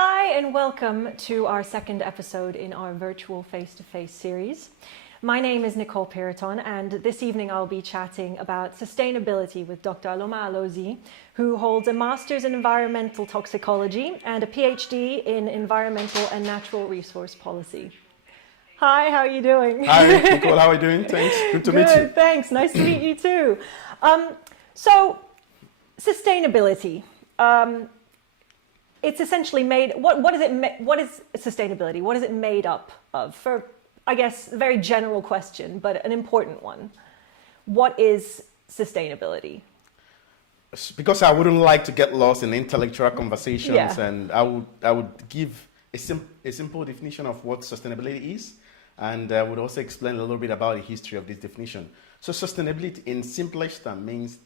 Hi and welcome to our second episode in our virtual face-to-face series. My name is Nicole Pyrathon, and this evening I'll be chatting about sustainability with Dr. Alaoma Alozie, who holds a Master's in Environmental Toxicology and a PhD in Environmental and Natural Resource Policy. Hi, how are you doing? Hi, Nicole, how are you doing? Thanks, good to meet you. Good, thanks, nice to meet you too. So, sustainability. It's essentially made, what is sustainability? What is it made up of? For, I guess, a very general question, but an important one. What is sustainability? Because I wouldn't like to get lost in intellectual conversations, and I would give a simple definition of what sustainability is, and I would also explain a little bit about the history of this definition. So sustainability in simplest terms means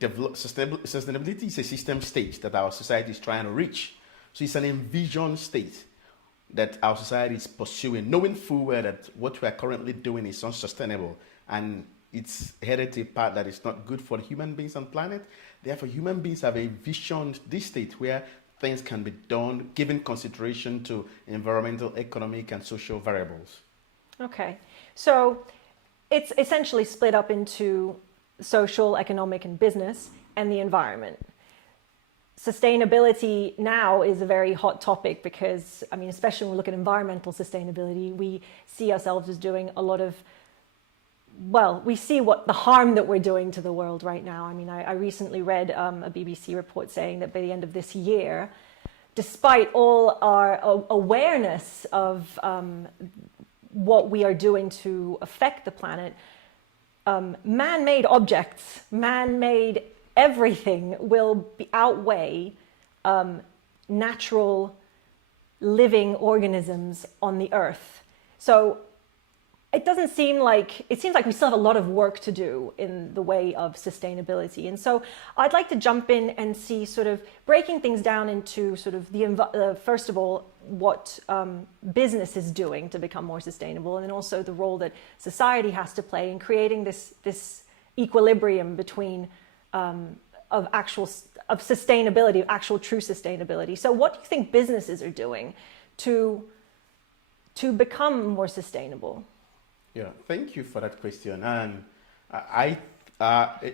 sustainability is a system state that our society is trying to reach. So it's an envisioned state that our society is pursuing, knowing full well that what we are currently doing is unsustainable and it's headed to a path that is not good for human beings on planet. Therefore, human beings have envisioned this state where things can be done, giving consideration to environmental, economic, and social variables. Okay, so it's essentially split up into social, economic, and business, and the environment. Sustainability now is a very hot topic because, I mean, especially when we look at environmental sustainability, we see ourselves as doing a lot of, well, we see what the harm that we're doing to the world right now. I mean, I recently read a BBC report saying that by the end of this year, despite all our awareness of what we are doing to affect the planet, man-made objects, man-made everything will outweigh natural living organisms on the earth. So it seems like we still have a lot of work to do in the way of sustainability. And so I'd like to jump in and see sort of breaking things down into sort of first of all, what business is doing to become more sustainable, and then also the role that society has to play in creating this equilibrium between of sustainability, of actual true sustainability. So what do you think businesses are doing to become more sustainable? Yeah, thank you for that question. And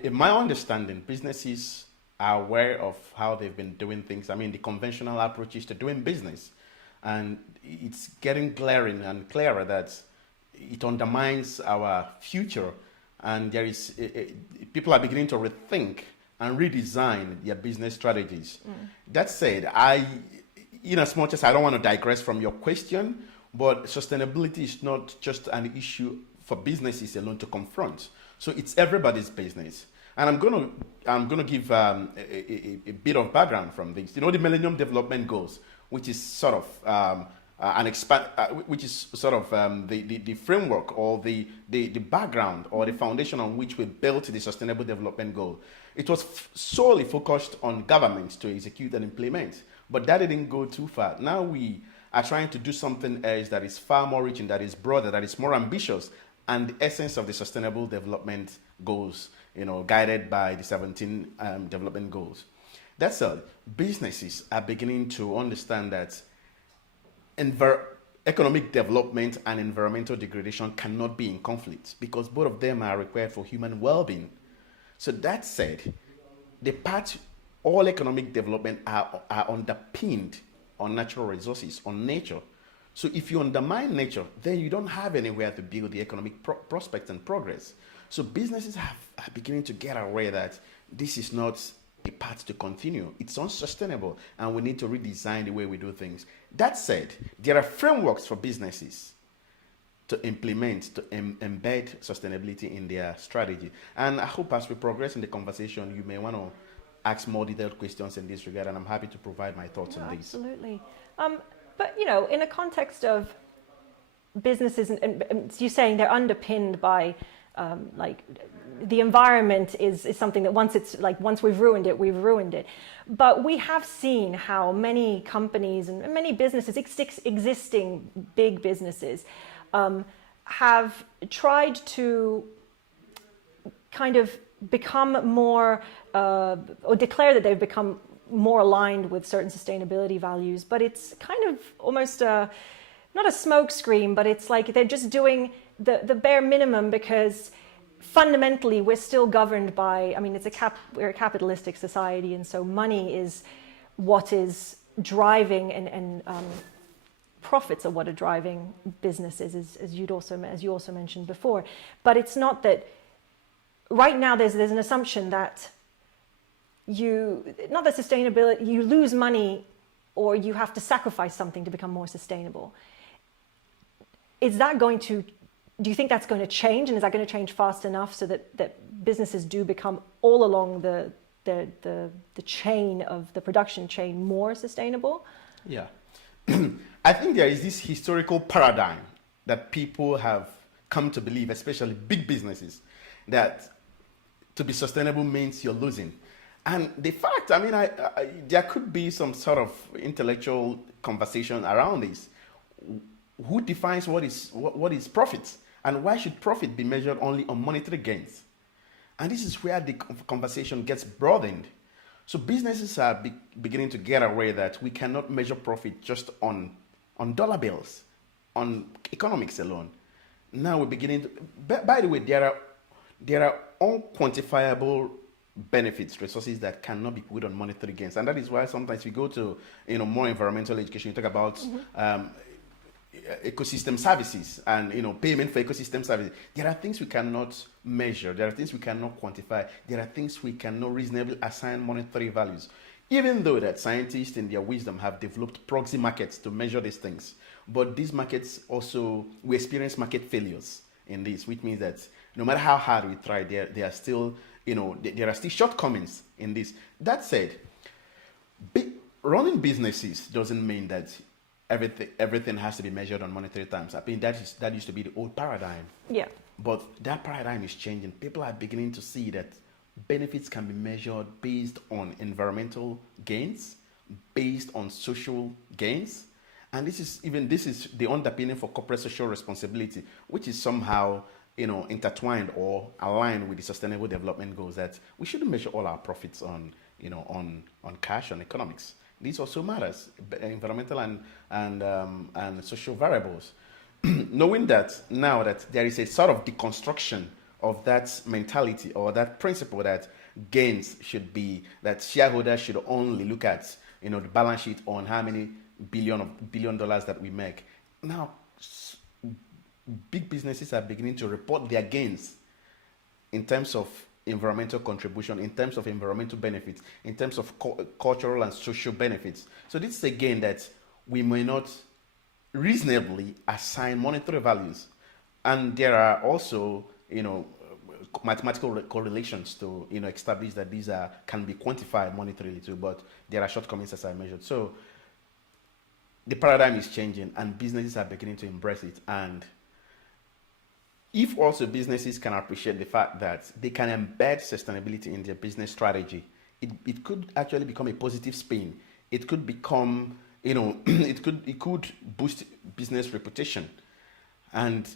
in my understanding, businesses are aware of how they've been doing things. I mean, the conventional approaches to doing business. And it's getting glaring and clearer that it undermines our future. And there is people are beginning to rethink and redesign their business strategies. That said, in as much as I don't want to digress from your question, but sustainability is not just an issue for businesses alone to confront. So it's everybody's business. And I'm gonna give a bit of background from this. You know, the Millennium Development Goals, which is sort of the framework or the background or the foundation on which we built the Sustainable Development Goal. It was solely focused on governments to execute and implement, but that didn't go too far. Now we are trying to do something else that is far more reaching, that is broader, that is more ambitious, and the essence of the Sustainable Development Goals, you know, guided by the 17 development goals. That's said, businesses are beginning to understand that economic development and environmental degradation cannot be in conflict because both of them are required for human well-being. So that said, all economic development are underpinned on natural resources, on nature. So if you undermine nature, then you don't have anywhere to build the economic prospects and progress. So businesses are beginning to get aware that this is not a path to continue. It's unsustainable, and we need to redesign the way we do things. That said, there are frameworks for businesses to implement, to embed sustainability in their strategy. And I hope as we progress in the conversation, you may want to ask more detailed questions in this regard, and I'm happy to provide my thoughts on this. Absolutely. But, you know, in a context of businesses, and you're saying they're underpinned by like the environment is something that once we've ruined it. But we have seen how many companies and many businesses, existing big businesses, have tried to kind of become more or declare that they've become more aligned with certain sustainability values, but it's kind of almost not a smoke screen, but it's like they're just doing the bare minimum, because fundamentally we're still governed by, I mean, we're a capitalistic society, and so money is what is driving, and profits are what are driving businesses, as you also mentioned before. But it's not that right now there's an assumption that not that sustainability, you lose money or you have to sacrifice something to become more sustainable. Do you think that's going to change, and is that going to change fast enough so that businesses do become all along the chain of the production chain more sustainable? Yeah. I think there is this historical paradigm that people have come to believe, especially big businesses, that to be sustainable means you're losing. And the fact, I mean, there could be some sort of intellectual conversation around this. Who defines what is profit? And why should profit be measured only on monetary gains? And this is where the conversation gets broadened. So businesses are beginning to get aware that we cannot measure profit just on dollar bills, on economics alone. Now we're beginning to, by the way, there are unquantifiable benefits, resources that cannot be put on monetary gains. And that is why sometimes we go to more environmental education, you talk about ecosystem services and payment for ecosystem services. There are things we cannot measure, there are things we cannot quantify, there are things we cannot reasonably assign monetary values, even though that scientists in their wisdom have developed proxy markets to measure these things. But these markets also, we experience market failures in this, which means that no matter how hard we try, there are still shortcomings in this. That said, running businesses doesn't mean that everything has to be measured on monetary terms. I mean, that used to be the old paradigm. Yeah. But that paradigm is changing. People are beginning to see that benefits can be measured based on environmental gains, based on social gains. And this is the underpinning for corporate social responsibility, which is somehow intertwined or aligned with the sustainable development goals, that we shouldn't measure all our profits on cash, on economics. This also matters, environmental and social variables. Knowing that now that there is a sort of deconstruction of that mentality or that principle that gains should be, that shareholders should only look at the balance sheet on how many billion dollars that we make. Now, big businesses are beginning to report their gains in terms of environmental contribution, in terms of environmental benefits, in terms of cultural and social benefits. So this is a gain that we may not reasonably assign monetary values. And there are also, mathematical correlations to, establish that these can be quantified monetarily too, but there are shortcomings as I measured. So the paradigm is changing and businesses are beginning to embrace it. And if also businesses can appreciate the fact that they can embed sustainability in their business strategy, it could actually become a positive spin. It could become, it could boost business reputation. And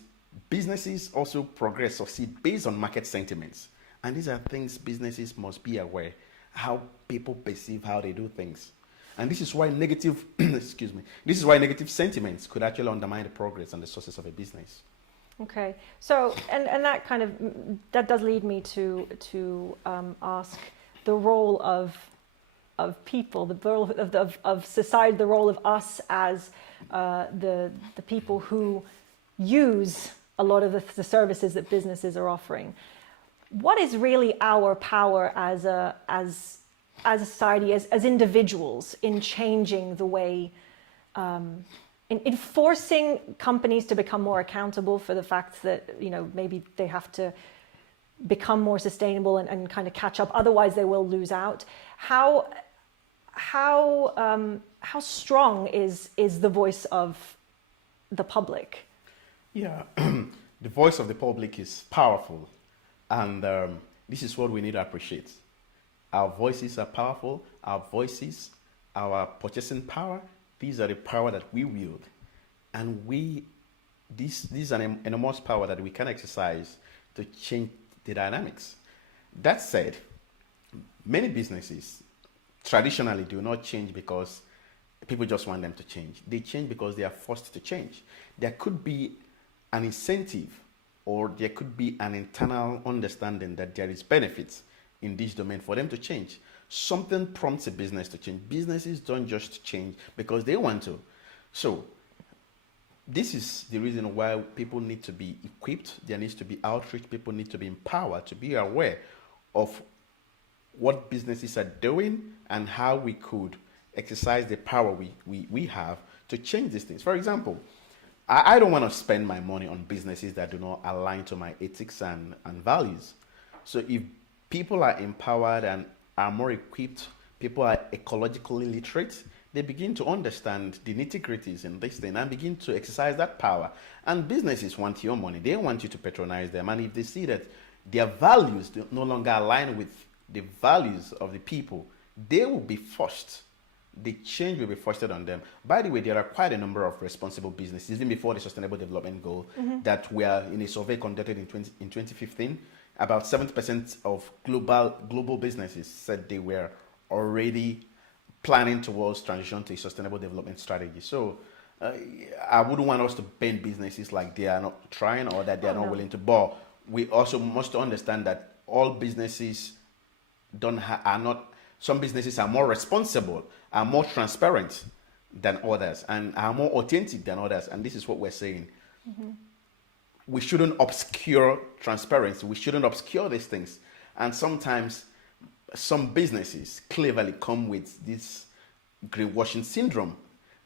businesses also progress, succeed based on market sentiments. And these are things businesses must be aware, how people perceive how they do things. And this is why negative, this is why negative sentiments could actually undermine the progress and the success of a business. Okay, so and that does lead me to ask the role of people, the role of society, the role of us as the people who use a lot of the services that businesses are offering. What is really our power as a society, as individuals, in changing the way? In forcing companies to become more accountable for the fact that maybe they have to become more sustainable and kind of catch up, otherwise they will lose out. How strong is the voice of the public? Yeah, the voice of the public is powerful, and this is what we need to appreciate. Our voices are powerful. Our voices, our purchasing power. These are the power that we wield, and this is an enormous power that we can exercise to change the dynamics. That said, many businesses traditionally do not change because people just want them to change. They change because they are forced to change. There could be an incentive, or there could be an internal understanding that there is benefits in this domain for them to change. Something prompts a business to change. Businesses don't just change because they want to. So this is the reason why people need to be equipped. There needs to be outreach. People need to be empowered to be aware of what businesses are doing and how we could exercise the power we have to change these things. For example, I don't want to spend my money on businesses that do not align to my ethics and values. So if people are empowered and are more equipped, people are ecologically literate, they begin to understand the nitty-gritties in this thing and begin to exercise that power. And businesses want your money. They want you to patronize them. And if they see that their values no longer align with the values of the people, they will be forced. The change will be foisted on them. By the way, there are quite a number of responsible businesses, even before the Sustainable Development Goal, that were in a survey conducted in 2015. About 70% of global businesses said they were already planning towards transition to a sustainable development strategy. So I wouldn't want us to bend businesses like they are not trying or that they are not willing to. But we also must understand that all businesses are not. Some businesses are more responsible, are more transparent than others, and are more authentic than others. And this is what we're saying. We shouldn't obscure transparency. We shouldn't obscure these things. And sometimes some businesses cleverly come with this greenwashing syndrome.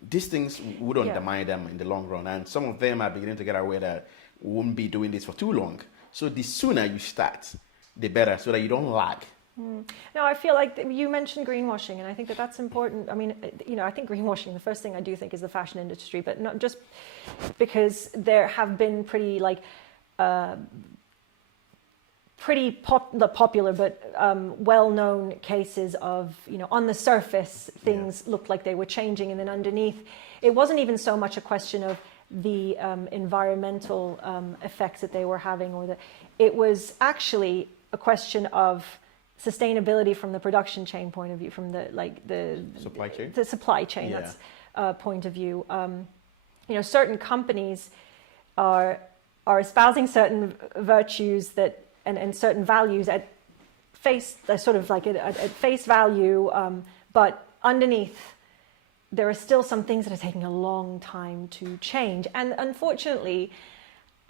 These things would undermine them in the long run. And some of them are beginning to get aware that we won't be doing this for too long. So the sooner you start, the better, so that you don't lag. No, I feel like you mentioned greenwashing, and I think that that's important. I mean, I think greenwashing, the first thing I do think is the fashion industry, but not just because there have been pretty popular but well-known cases of, on the surface, things looked like they were changing, and then underneath, it wasn't even so much a question of the environmental effects that they were having, it was actually a question of sustainability from the production chain point of view, from the supply chain that's point of view. Certain companies are espousing certain virtues that and certain values at face value, but underneath there are still some things that are taking a long time to change. And unfortunately,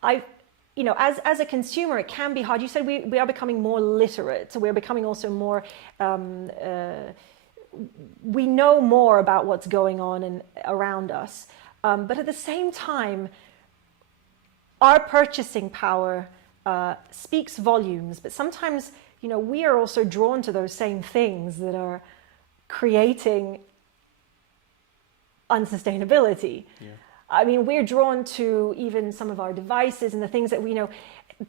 as a consumer, it can be hard. You said we are becoming more literate, so we're becoming also more, we know more about what's going on and around us. But at the same time, our purchasing power speaks volumes. But sometimes, we are also drawn to those same things that are creating unsustainability. Yeah. I mean, we're drawn to even some of our devices and the things that we know.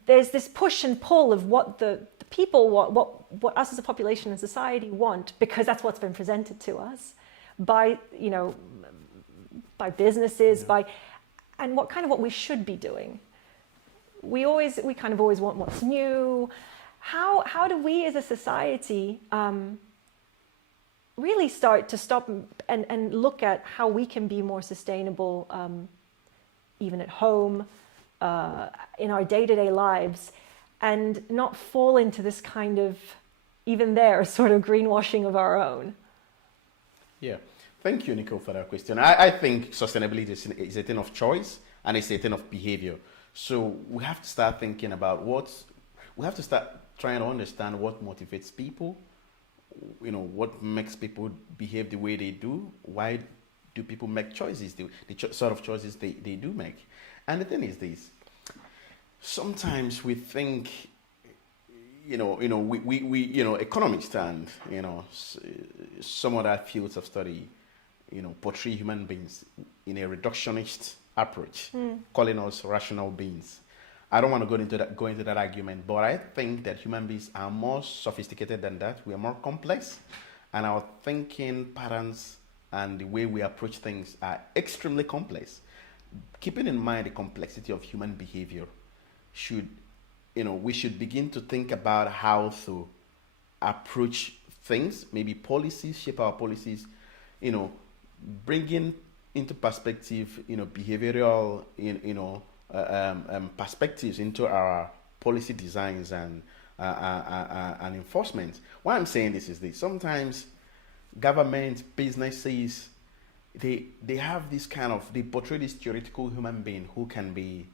There's this push and pull of what the people want, what us as a population and society want, because that's what's been presented to us by businesses, and what we should be doing. We kind of always want what's new. How do we as a society really start to stop and look at how we can be more sustainable, even at home, in our day-to-day lives, and not fall into this kind of, even there, sort of greenwashing of our own? Yeah. Thank you, Nicole, for that question. I think sustainability is a thing of choice and it's a thing of behavior. So we have to start thinking about we have to start trying to understand what motivates people, what makes people behave the way they do. Why do people make choices, the sort of choices they do make? And the thing is this: sometimes we think, we economists and some other fields of study, portray human beings in a reductionist approach, calling us rational beings. I don't want to go into that argument, but I think that human beings are more sophisticated than that. We are more complex, and our thinking patterns and the way we approach things are extremely complex. Keeping in mind the complexity of human behavior, we should begin to think about how to approach things, maybe policies, shape our policies, bringing into perspective, behavioral, perspectives into our policy designs and enforcement. Why I'm saying this is this: sometimes government, businesses, they have this kind of, they portray this theoretical human being who can be,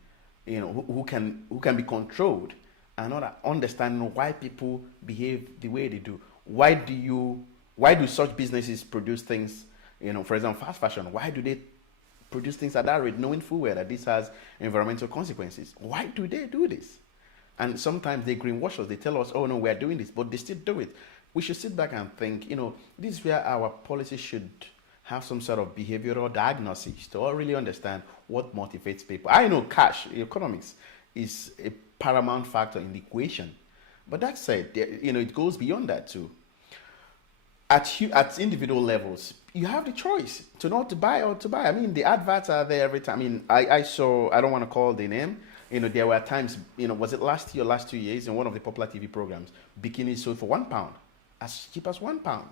who can be controlled, and not understanding why people behave the way they do. Why do such businesses produce things? For example, fast fashion. Why do they produce things at that rate, knowing full well that this has environmental consequences? Why do they do this? And sometimes they greenwash us. They tell us, "Oh no, we are doing this," but they still do it. We should sit back and think. This is where our policy should have some sort of behavioral diagnosis to really understand what motivates people. I know cash economics is a paramount factor in the equation, but that said, it goes beyond that too. At individual levels, you have the choice to not to buy or to buy. I mean, the adverts are there every time. I mean, I saw, I don't want to call the name. There were times, was it last year or last 2 years, in one of the popular TV programs, bikinis sold for £1, as cheap as £1.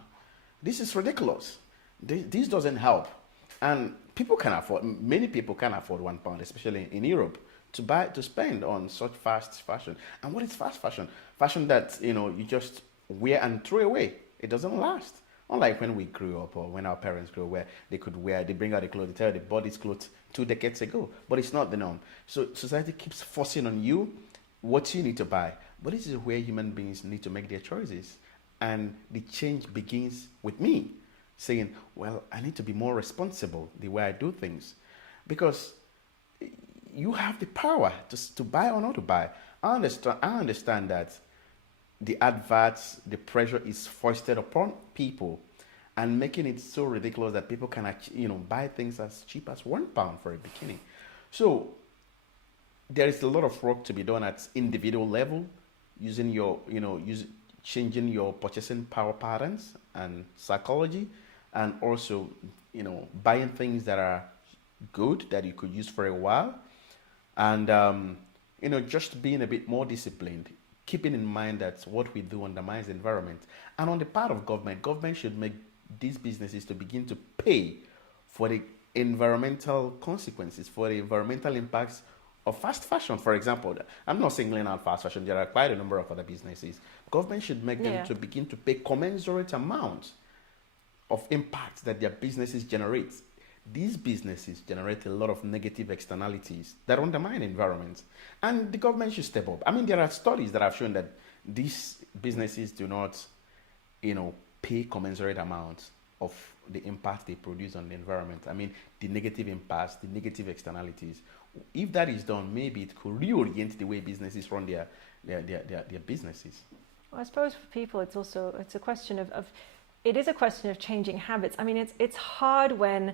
This is ridiculous. This doesn't help. And many people can afford £1, especially in Europe, to spend on such fast fashion. And what is fast fashion? Fashion that, you just wear and throw away. It doesn't last. Unlike when we grew up, or when our parents grew up, where they bring out the clothes, they tell you they bought this clothes 2 decades ago. But it's not the norm. So society keeps forcing on you what you need to buy. But this is where human beings need to make their choices. And the change begins with me saying, well, I need to be more responsible the way I do things. Because you have the power to buy or not to buy. I understand that the adverts, the pressure is foisted upon people, and making it so ridiculous that people can actually, buy things as cheap as £1 for a bikini. So there is a lot of work to be done at individual level, using changing your purchasing power patterns and psychology, and also, buying things that are good that you could use for a while, and just being a bit more disciplined. Keeping in mind that what we do undermines the environment. And on the part of government should make these businesses to begin to pay for the environmental consequences, for the environmental impacts of fast fashion. For example, I'm not singling out fast fashion. There are quite a number of other businesses. Government should make them to begin to pay commensurate amounts of impact that their businesses generate. These businesses generate a lot of negative externalities that undermine the environment, and the government should step up. I mean, there are studies that have shown that these businesses do not, pay commensurate amounts of the impact they produce on the environment. I mean, the negative impacts, the negative externalities. If that is done, maybe it could reorient the way businesses run their businesses. Well, I suppose for people, it's a question of changing habits. I mean, it's hard when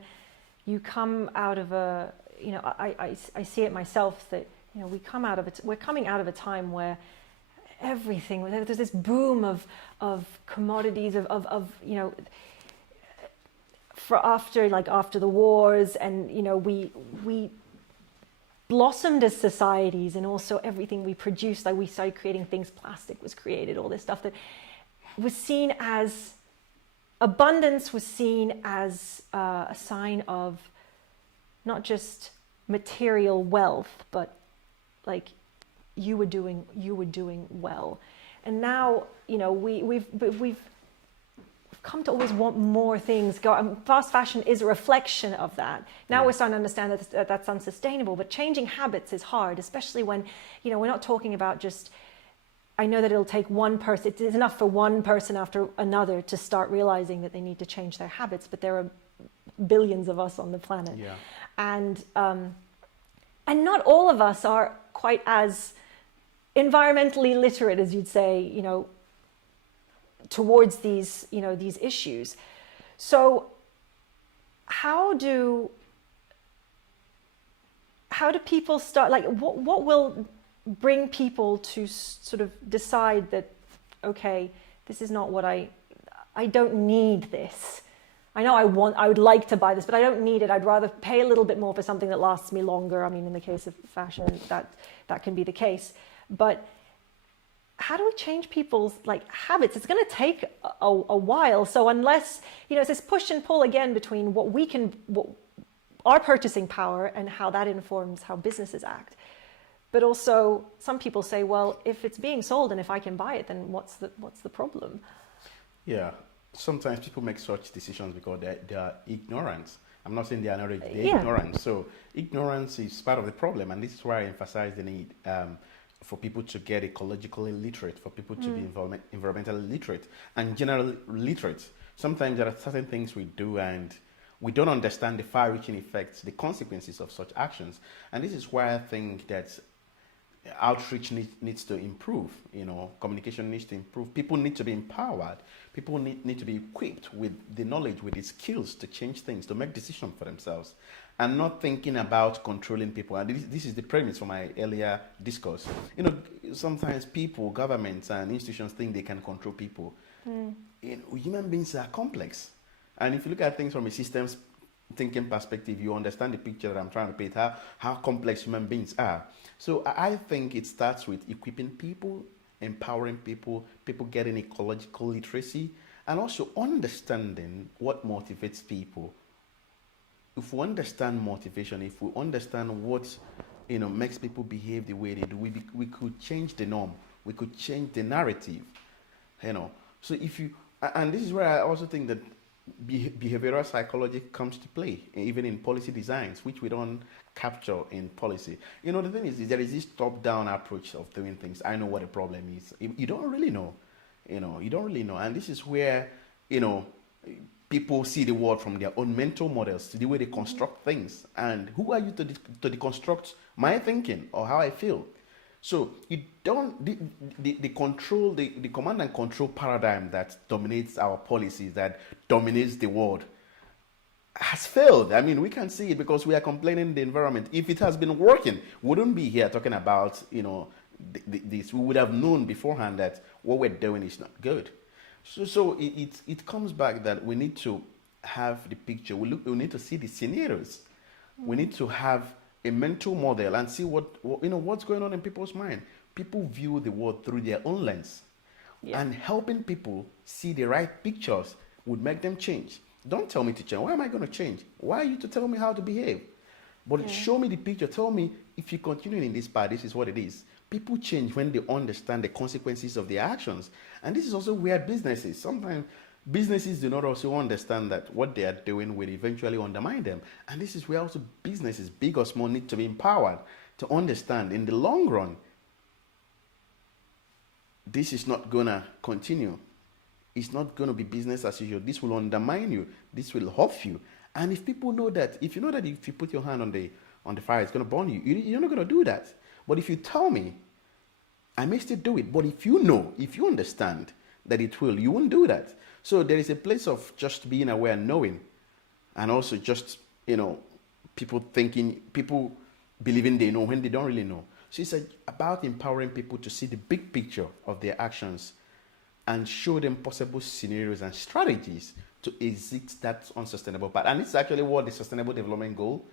you come out of I see it myself that, we're coming out of a time where there's this boom of commodities after the wars, and, we blossomed as societies, and also everything we produced, we started creating things, plastic was created, all this stuff that was seen as, abundance was seen as a sign of not just material wealth, but you were doing well. And now, we've come to always want more things. Fast fashion is a reflection of that. Now we're starting to understand that that's unsustainable, but changing habits is hard, especially when, we're not talking about just, I know that it'll take one person, it is enough for one person after another to start realizing that they need to change their habits, but there are billions of us on the planet. Yeah. And not all of us are quite as environmentally literate as you'd say, towards these issues. So how do people start, what will bring people to sort of decide that, okay, this is not what I don't need this. I know I would like to buy this, but I don't need it. I'd rather pay a little bit more for something that lasts me longer. I mean, in the case of fashion, that can be the case. But how do we change people's like habits? It's going to take a while. So unless, it's this push and pull again between what our purchasing power and how that informs how businesses act. But also some people say, well, if it's being sold and if I can buy it, then what's the problem? Yeah. Sometimes people make such decisions because they are ignorant. I'm not saying they are not, they're ignorant. So ignorance is part of the problem. And this is why I emphasize the need for people to get ecologically literate, for people to be environmentally literate and generally literate. Sometimes there are certain things we do and we don't understand the far-reaching effects, the consequences of such actions. And this is why I think that outreach needs to improve, communication needs to improve. People need to be empowered. People need to be equipped with the knowledge, with the skills to change things, to make decisions for themselves, and not thinking about controlling people. And this is the premise for my earlier discourse. Sometimes people, governments, and institutions think they can control people. Human beings are complex. And if you look at things from a systems thinking perspective, you understand the picture that I'm trying to paint, how complex human beings are. So I think it starts with equipping people, empowering people, people getting ecological literacy, and also understanding what motivates people. If we understand motivation, if we understand what makes people behave the way they do, we could change the norm, we could change the narrative. So and this is where I also think that behavioral psychology comes to play, even in policy designs, which we don't capture in policy. The thing is there is this top-down approach of doing things. I know what the problem is. You don't really know. You don't really know. And this is where, people see the world from their own mental models, the way they construct things. And who are you to deconstruct my thinking or how I feel? So you don't the control, the command and control paradigm that dominates our policies, that dominates the world, has failed. I mean, we can see it because we are complaining the environment. If it has been working, we wouldn't be here talking about this. We would have known beforehand that what we're doing is not good. So it comes back that we need to have the picture. We need to see the scenarios. We need to have a mental model and see what's going on in people's mind. People view the world through their own lens, and helping people see the right pictures would make them change. Don't tell me to change. Why am I going to change? Why are you to tell me how to behave? But show me the picture. Tell me, if you continue in this path, this is what it is. People change when they understand the consequences of their actions. And this is also where businesses, sometimes businesses do not also understand that what they are doing will eventually undermine them. And this is where also businesses, big or small, need to be empowered to understand in the long run, this is not going to continue. It's not going to be business as usual. This will undermine you. This will hurt you. And if people know that, if you know that if you put your hand on the fire, it's going to burn you, you're not going to do that. But if you tell me, I may still do it. But if you understand that it will, you won't do that. So there is a place of just being aware and knowing, and also just, people believing they know when they don't really know. So it's about empowering people to see the big picture of their actions and show them possible scenarios and strategies to exit that unsustainable path. And it's actually what the Sustainable Development Goal,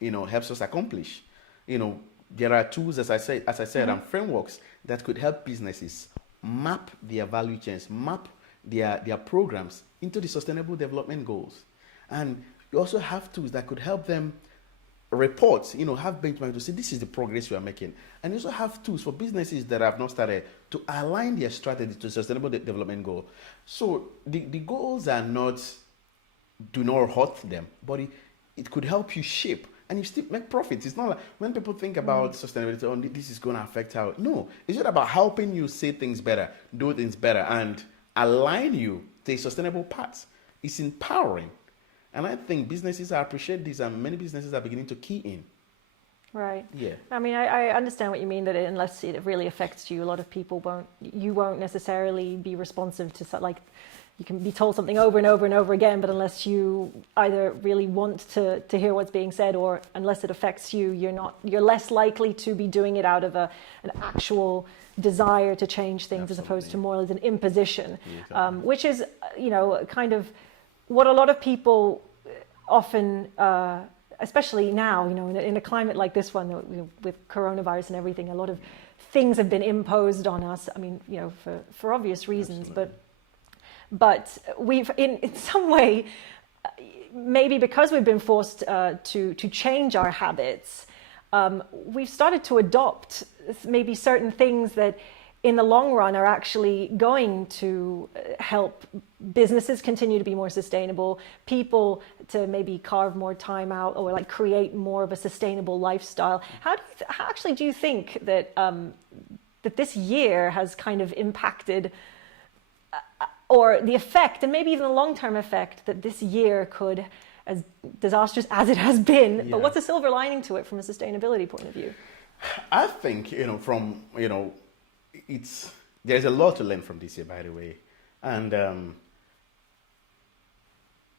helps us accomplish. There are tools, as I said, and frameworks that could help businesses map their value chains, map their programs into the Sustainable Development Goals. And you also have tools that could help them report, have benchmarks to say this is the progress we are making. And you also have tools for businesses that have not started to align their strategy to Sustainable Development Goal. So the goals are not, do not hurt them, but it could help you shape and you still make profits. It's not like when people think about sustainability, this is going to affect how. No, it's just about helping you say things better, do things better, and align you to a sustainable path. It's empowering. And I think businesses appreciate this, and many businesses are beginning to key in. Right. Yeah. I mean, I understand what you mean, that unless it really affects you, a lot of people won't necessarily be responsive to, like, you can be told something over and over and over again, but unless you either really want to hear what's being said, or unless it affects you, you're less likely to be doing it out of an actual desire to change things. Absolutely. As opposed to more as an imposition, which is, kind of what a lot of people often especially now, in a climate like this one, with coronavirus and everything, a lot of things have been imposed on us. I mean, for obvious reasons, Absolutely. but we've in some way, maybe because we've been forced to change our habits, we've started to adopt maybe certain things that in the long run are actually going to help businesses continue to be more sustainable, people to maybe carve more time out or like create more of a sustainable lifestyle. How actually do you think that that this year has kind of impacted or the effect, and maybe even the long-term effect that this year could, as disastrous as it has been, but what's a silver lining to it from a sustainability point of view? I think, there's a lot to learn from this year, by the way. And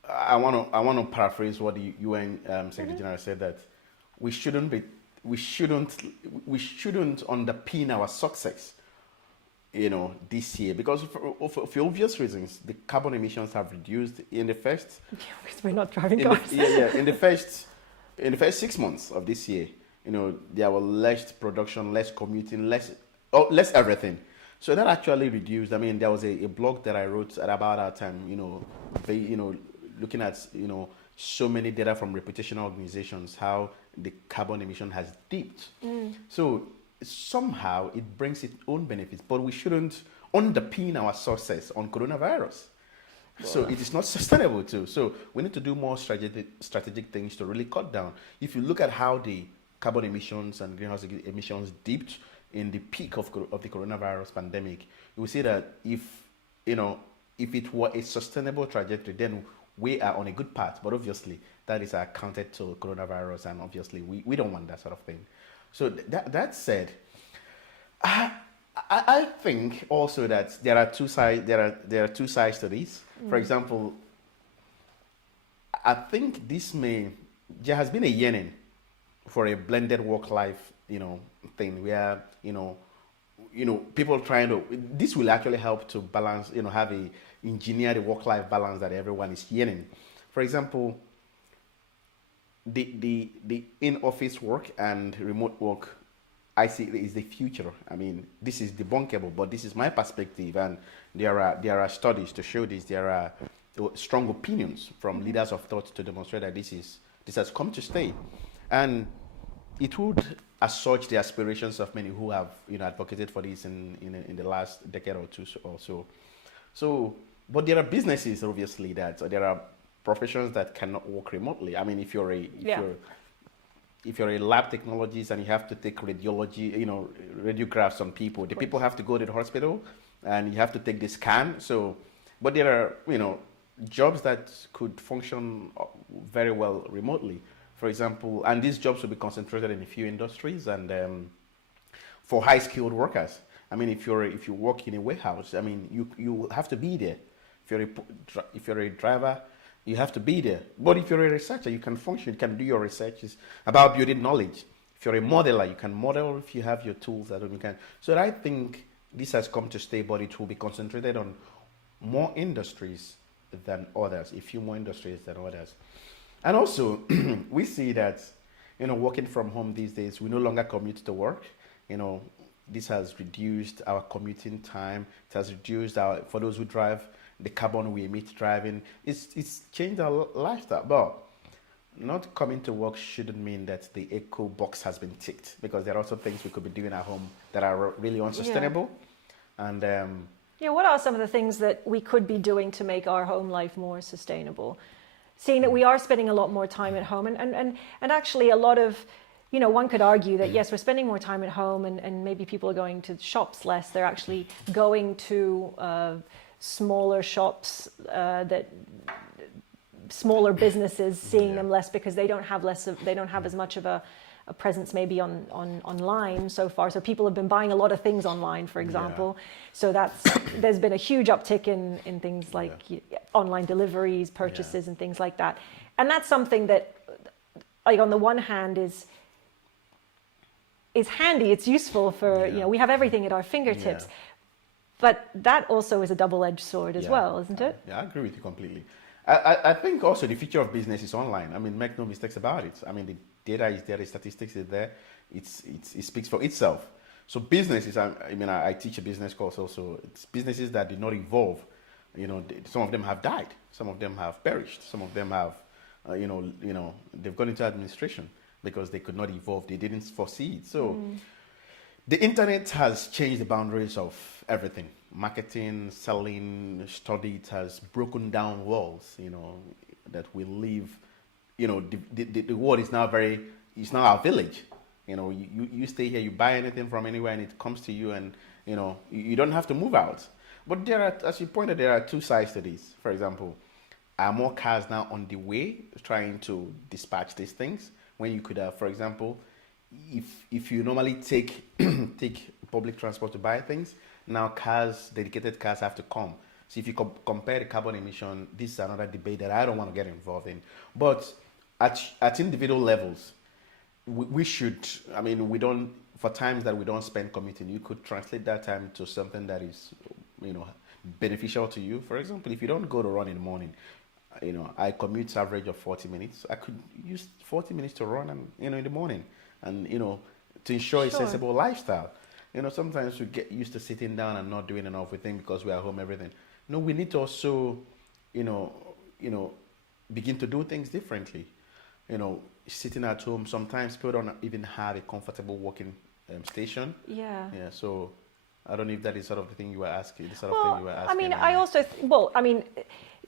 I want to paraphrase what the UN Secretary General said, that we shouldn't underpin our success, this year, because for obvious reasons, the carbon emissions have reduced in the first. Because we're not driving cars. In the first 6 months of this year, there was less production, less commuting, less everything. So that actually reduced. I mean, there was a blog that I wrote at about that time, looking at, so many data from reputational organizations, how the carbon emission has dipped. So somehow it brings its own benefits, but we shouldn't underpin our success on coronavirus. So it is not sustainable too. So we need to do more strategic things to really cut down. If you look at how the carbon emissions and greenhouse emissions dipped in the peak of the coronavirus pandemic, you will see that if it were a sustainable trajectory, then we are on a good path. But obviously, that is accounted to coronavirus, and obviously, we don't want that sort of thing. So that said, I think also that there are two sides. There are two sides to this. For example, I think there has been a yearning for a blended work-life, thing where people trying to. This will actually help to balance, have a engineered work-life balance that everyone is yearning. For example, the in-office work and remote work, I see is the future. I mean, this is debunkable, but this is my perspective, and there are studies to show this. There are strong opinions from leaders of thought to demonstrate that this has come to stay, and it would assuage the aspirations of many who have advocated for this in the last decade or two or so. So, but there are businesses obviously there are professions that cannot work remotely. I mean, if you're a lab technologist and you have to take radiology, radiographs on people, the people have to go to the hospital and you have to take the scan. So, but there are, jobs that could function very well remotely, for example, and these jobs will be concentrated in a few industries and for high skilled workers. I mean, if you work in a warehouse, I mean, you have to be there. If you're a driver, you have to be there. But if you're a researcher, you can function, you can do your researches about building knowledge. If you're a modeler, you can model if you have your tools that you can. So I think this has come to stay, but it will be concentrated on more industries than others, a few more industries than others. And also, we see that, working from home these days, we no longer commute to work. This has reduced our commuting time. It has reduced for those who drive, the carbon we emit driving. It's changed our lifestyle. But not coming to work shouldn't mean that the eco box has been ticked, because there are also things we could be doing at home that are really unsustainable. Yeah. And what are some of the things that we could be doing to make our home life more sustainable? Seeing that we are spending a lot more time at home, and actually a lot of, one could argue that yes, we're spending more time at home, and maybe people are going to shops less. They're actually going to smaller shops, smaller businesses, seeing them less because they don't have as much of a presence maybe on online so far. So people have been buying a lot of things online, for example. Yeah. So there's been a huge uptick in things like online deliveries, purchases, and things like that. And that's something that, like, on the one hand is handy. It's useful for we have everything at our fingertips. Yeah. But that also is a double-edged sword as well, isn't it? Yeah, I agree with you completely. I think also the future of business is online. I mean, make no mistakes about it. I mean, the data is there, the statistics is there. It speaks for itself. So businesses, I teach a business course also. It's businesses that did not evolve. Some of them have died. Some of them have perished. Some of them have, they've gone into administration because they could not evolve. They didn't foresee it. So the internet has changed the boundaries of everything. Marketing, selling, study, it has broken down walls, that we live. The world is now it's now our village. You stay here, you buy anything from anywhere and it comes to you, and, you don't have to move out. But as you pointed, there are two sides to this. For example, are more cars now on the way trying to dispatch these things when you could have, for example, if you normally take public transport to buy things, now dedicated cars have to come. So if you compare the carbon emission, this is another debate that I don't want to get involved in. But at individual levels, we should, we don't, for times that we don't spend commuting, you could translate that time to something that is, beneficial to you. For example, if you don't go to run in the morning, I commute average of 40 minutes. I could use 40 minutes to run in the morning and, to ensure a sensible lifestyle. Sometimes we get used to sitting down and not doing enough. We think because we are home, everything. No, we need to also, begin to do things differently. Sitting at home, sometimes people don't even have a comfortable working station. Yeah. Yeah. So I don't know if that is sort of the thing you were asking.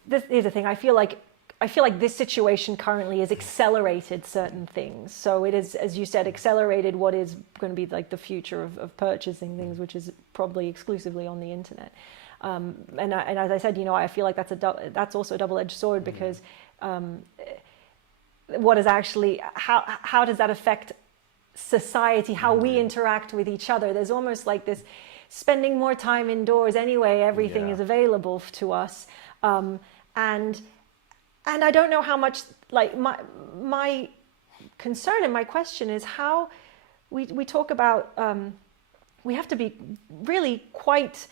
This is the thing. I feel like this situation currently has accelerated certain things. So it is, as you said, accelerated what is going to be like the future of purchasing things, which is probably exclusively on the internet. And as I said, I feel like that's also a double-edged sword, because what is actually, how does that affect society, how we interact with each other? There's almost like this spending more time indoors anyway, everything is available to us. And I don't know how much, like, my concern and my question is how we talk about, we have to be really quite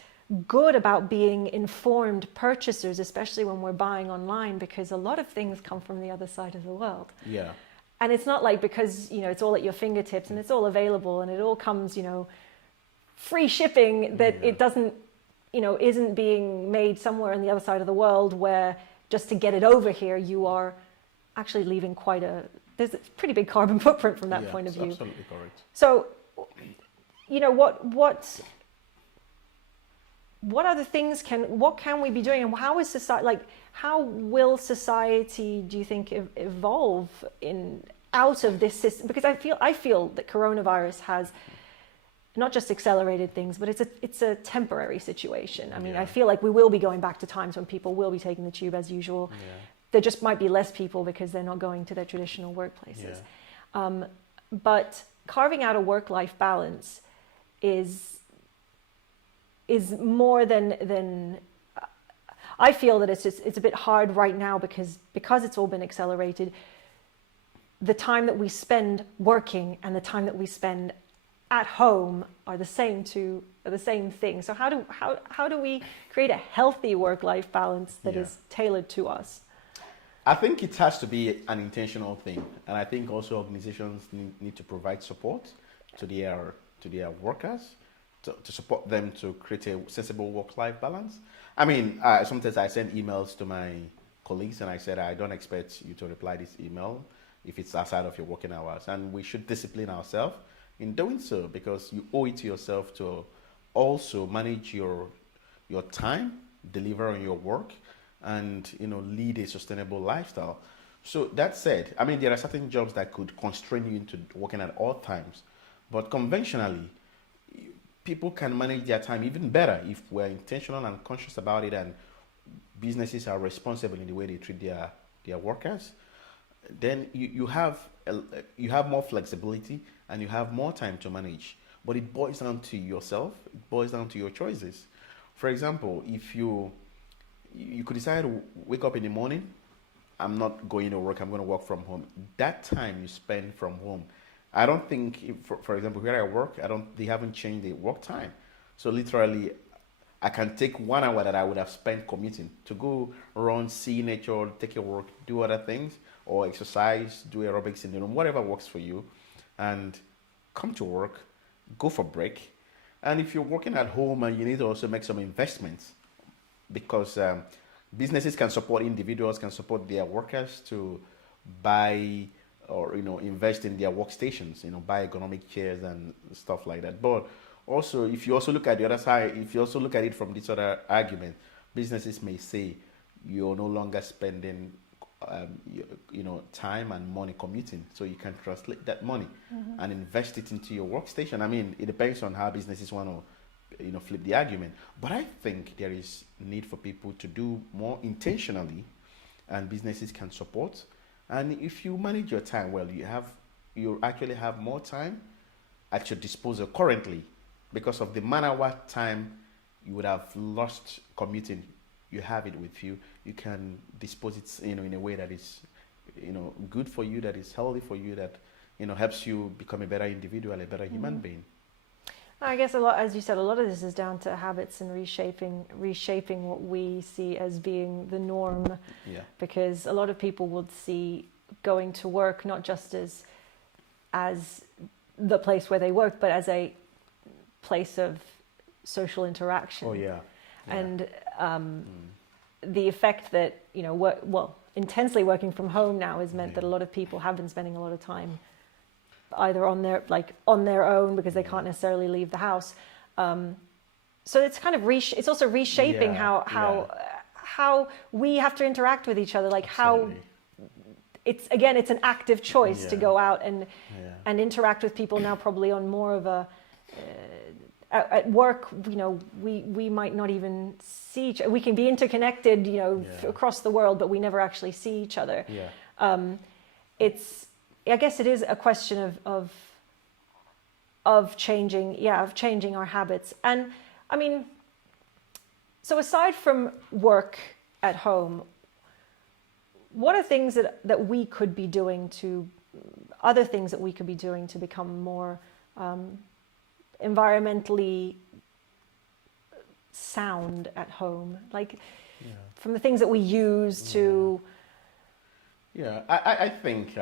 good about being informed purchasers, especially when we're buying online, because a lot of things come from the other side of the world. Yeah. And it's not like, because, it's all at your fingertips and it's all available and it all comes, free shipping, that it doesn't, isn't being made somewhere on the other side of the world where just to get it over here, you are actually leaving there's a pretty big carbon footprint from that point of view. Absolutely correct. So, what other things what can we be doing, and how is society, like, how will society, do you think, evolve out of this system? Because I feel that coronavirus has not just accelerated things, but it's a temporary situation. I feel like we will be going back to times when people will be taking the tube as usual. Yeah. There just might be less people because they're not going to their traditional workplaces. Yeah. But carving out a work-life balance is more than I feel that it's a bit hard right now because it's all been accelerated. The time that we spend working and the time that we spend at home are the same thing. So how do we create a healthy work-life balance that is tailored to us? I think it has to be an intentional thing, and I think also organizations need to provide support to their workers to support them to create a sensible work-life balance. Sometimes I send emails to my colleagues and I said, I don't expect you to reply this email if it's outside of your working hours, and we should discipline ourselves in doing so, because you owe it to yourself to also manage your time, deliver on your work, and lead a sustainable lifestyle. So that said, there are certain jobs that could constrain you into working at all times, but conventionally, people can manage their time even better if we're intentional and conscious about it, and businesses are responsible in the way they treat their workers. Then you have more flexibility and you have more time to manage. But it boils down to yourself. It boils down to your choices. For example, if you could decide to wake up in the morning, I'm not going to work, I'm going to work from home. That time you spend from home, I don't think, for example, where I work, they haven't changed the work time. So literally, I can take 1 hour that I would have spent commuting to go run, see nature, take a walk, do other things, or exercise, do aerobics in the room, whatever works for you, and come to work, go for break. And if you're working at home and you need to also make some investments, because businesses can support individuals, can support their workers to buy or invest in their workstations, buy ergonomic chairs and stuff like that. But also, if you also look at the other side, if you also look at it from this other argument, businesses may say you're no longer spending time and money commuting, so you can translate that money and invest it into your workstation. I mean, it depends on how businesses want to flip the argument, but I think there is need for people to do more intentionally, and businesses can support. And if you manage your time well, you actually have more time at your disposal currently, because of the man-hour time you would have lost commuting. You have it with you. You can dispose it, in a way that is, good for you, that is healthy for you, that, helps you become a better individual, a better human being. I guess a lot, as you said, a lot of this is down to habits and reshaping what we see as being the norm. Yeah. Because a lot of people would see going to work not just as the place where they work, but as a place of social interaction. Oh yeah. And the effect that intensely working from home now has meant that a lot of people have been spending a lot of time either on their own because they can't necessarily leave the house. So it's kind of it's also reshaping how we have to interact with each other, like Absolutely. how it's an active choice to go out and interact with people now, probably on more of a at work. We might not even see each other. We can be interconnected across the world, but we never actually see each other. I guess it is a question of changing our habits. And I mean, so aside from work at home, what are things that we could be doing other things that we could be doing to become more environmentally sound at home? Like from the things that we use to... I think,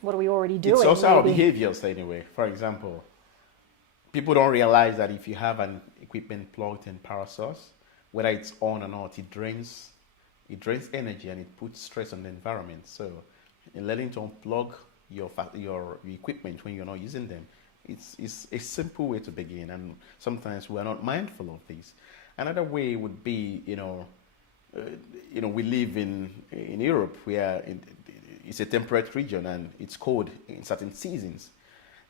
what are we already doing? It's also our behaviors anyway. For example, people don't realize that if you have an equipment plugged in power source, whether it's on or not, it drains energy and it puts stress on the environment. So in learning to unplug your equipment when you're not using them, it's a simple way to begin, and sometimes we are not mindful of this. Another way would be, we live in Europe, where it's a temperate region and it's cold in certain seasons.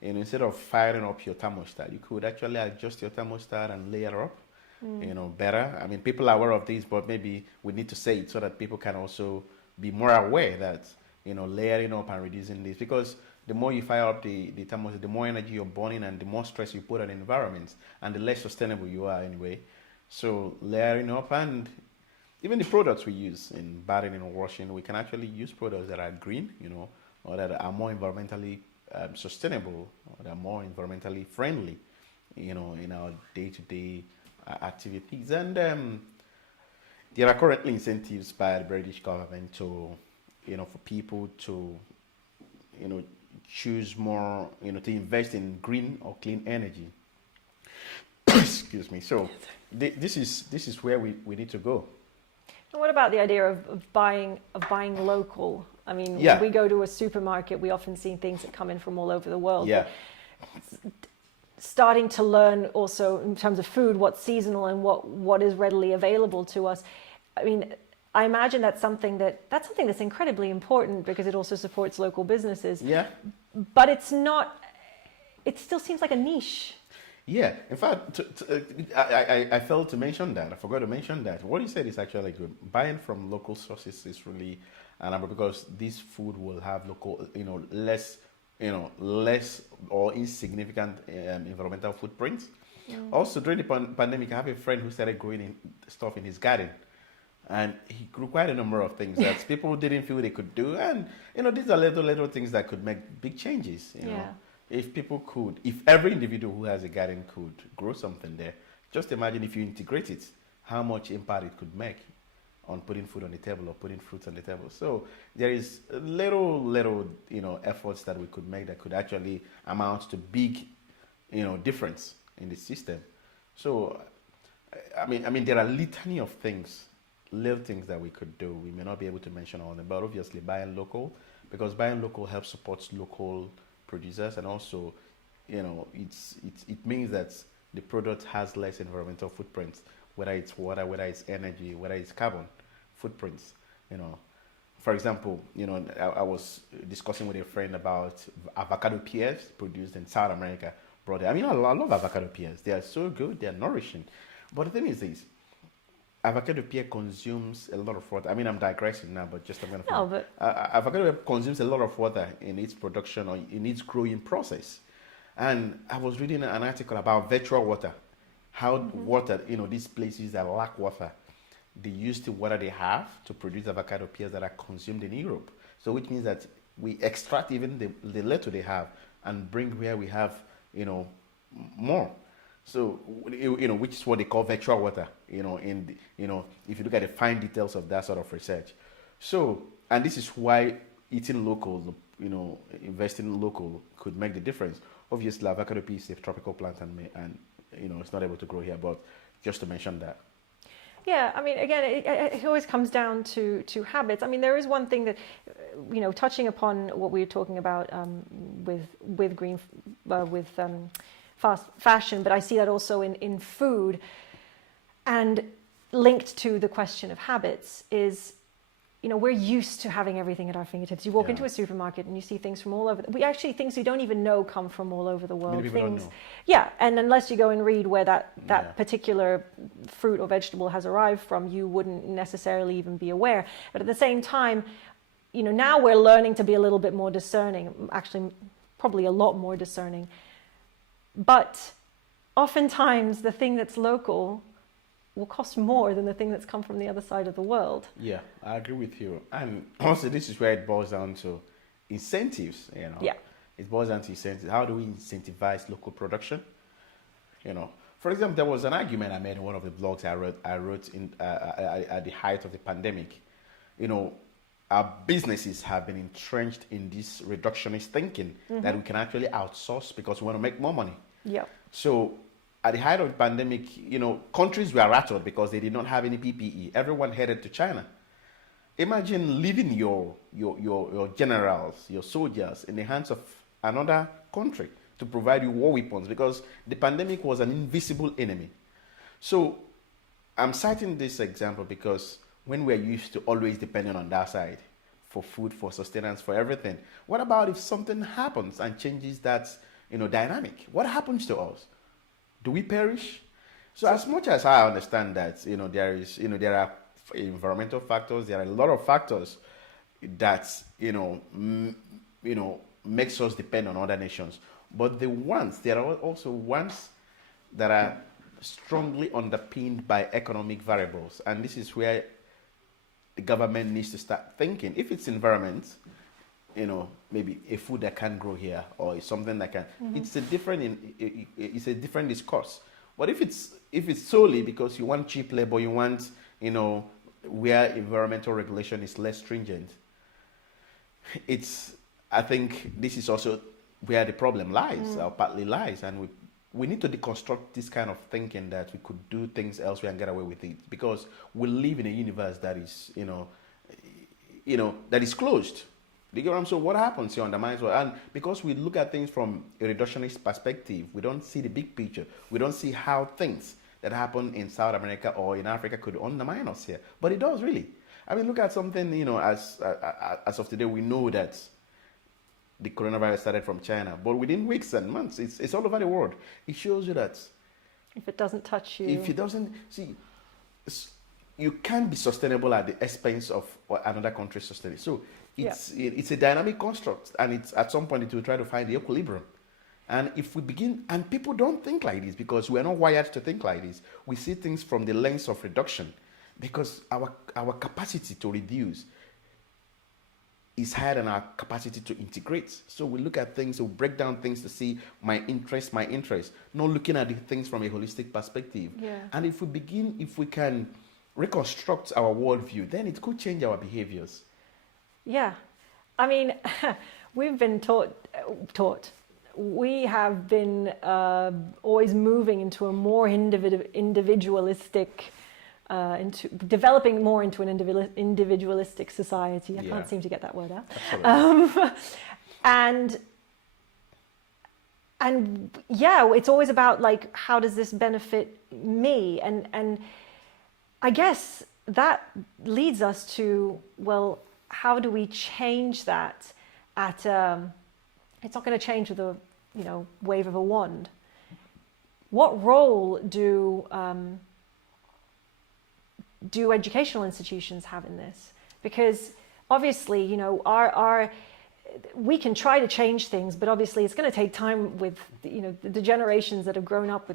And instead of firing up your thermostat, you could actually adjust your thermostat and layer up, better. I mean, people are aware of this, but maybe we need to say it so that people can also be more aware that, layering up and reducing this. Because the more you fire up the thermostat, the more energy you're burning and the more stress you put on the environment, and the less sustainable you are anyway. So layering up, and even the products we use in bathing and washing, we can actually use products that are green, or that are more environmentally sustainable, or that are more environmentally friendly, in our day-to-day activities. And there are currently incentives by the British government to, for people to, choose more, to invest in green or clean energy. Excuse me. So this is where we need to go. And what about the idea of buying local? I mean, when we go to a supermarket, we often see things that come in from all over the world. Yeah. Starting to learn also in terms of food, what's seasonal and what is readily available to us. I mean, I imagine that's something that's incredibly important, because it also supports local businesses. Yeah. But it's not. It still seems like a niche. Yeah, in fact, I failed to mention that. I forgot to mention that. What you said is actually good. Buying from local sources is really, because this food will have local, less or insignificant environmental footprints. Also, during the pandemic, I have a friend who started growing stuff in his garden, and he grew quite a number of things that people didn't feel they could do, and these are little things that could make big changes. If every individual who has a garden could grow something there, Just imagine if you integrate it, how much impact it could make on putting food on the table or putting fruits on the table. So there is little efforts that we could make that could actually amount to big difference in the system. So I mean there are litany of things, little things that we could do. We may not be able to mention all of them, but obviously buying local, because buying local helps support local producers, and also it means that the product has less environmental footprints, whether it's water, whether it's energy, whether it's carbon footprints. For example, I was discussing with a friend about avocado pears produced in South America. Brother, I mean, I love avocado pears. They are so good. They are nourishing. But the thing is this: avocado pear consumes a lot of water. I mean, I'm digressing now, but just I'm going to. No, but avocado consumes a lot of water in its production or in its growing process. And I was reading an article about virtual water, how water, these places that lack water, they use the water they have to produce avocado pears that are consumed in Europe. So which means that we extract even the little they have and bring where we have, more. So, which is what they call virtual water, if you look at the fine details of that sort of research. So, and this is why eating local, investing local could make the difference. Obviously, avocado pear is a tropical plant and it's not able to grow here, but just to mention that. Yeah, I mean, again, it always comes down to habits. I mean, there is one thing that, touching upon what we were talking about with fast fashion, but I see that also in food, and linked to the question of habits is, we're used to having everything at our fingertips. You walk into a supermarket and you see things from all over. Things we don't even know come from all over the world. Many people don't know. Yeah, and unless you go and read where that particular fruit or vegetable has arrived from, you wouldn't necessarily even be aware. But at the same time, now we're learning to be a little bit more discerning. Actually, probably a lot more discerning. But oftentimes, the thing that's local will cost more than the thing that's come from the other side of the world. Yeah, I agree with you. And also, this is where it boils down to incentives. Yeah. It boils down to incentives. How do we incentivize local production? For example, there was an argument I made in one of the blogs I wrote in at the height of the pandemic. Our businesses have been entrenched in this reductionist thinking that we can actually outsource because we want to make more money. Yeah. So at the height of the pandemic, countries were rattled because they did not have any PPE. Everyone headed to China. Imagine leaving your generals, your soldiers in the hands of another country to provide you war weapons, because the pandemic was an invisible enemy. So I'm citing this example because when we're used to always depending on that side for food, for sustenance, for everything, what about if something happens and changes that dynamic? What happens to us? Do we perish? So as much as I understand that, there are environmental factors, there are a lot of factors that, makes us depend on other nations. But there are also ones that are strongly underpinned by economic variables. And this is where the government needs to start thinking. If it's environment, maybe a food that can't grow here, or something that can, it's a different discourse. But if it's solely because you want cheap labor, you want, where environmental regulation is less stringent, I think this is also where the problem lies, or partly lies, and we need to deconstruct this kind of thinking that we could do things elsewhere and get away with it, because we live in a universe that is, that is closed. Do you get what I'm saying? What happens here undermines what, and because we look at things from a reductionist perspective, we don't see the big picture. We don't see how things that happen in South America or in Africa could undermine us here. But it does really. I mean, look at something, as of today, we know that the coronavirus started from China, but within weeks and months, it's all over the world. It shows you that if it doesn't touch you, if it doesn't, you can't be sustainable at the expense of another country's sustainability. So it's a dynamic construct, and it's at some point it will try to find the equilibrium. And if we begin, and people don't think like this because we're not wired to think like this. We see things from the lens of reduction, because our capacity to reduce is higher than our capacity to integrate. So we look at things, we break down things to see my interest, not looking at the things from a holistic perspective. Yeah. And if we can reconstruct our worldview, then it could change our behaviors. Yeah. I mean, we've been taught. We have been always moving into a more individualistic, into developing more into an individualistic society. I can't seem to get that word out. And yeah, it's always about like, how does this benefit me? And I guess that leads us to, well, how do we change that at it's not going to change with a wave of a wand. What role do educational institutions have in this? Because obviously, we can try to change things, but obviously it's going to take time with the generations that have grown up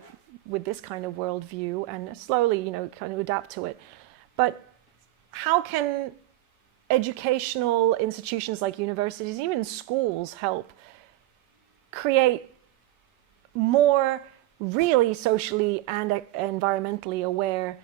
with this kind of worldview and slowly kind of adapt to it. But how can educational institutions like universities, even schools, help create more really socially and environmentally aware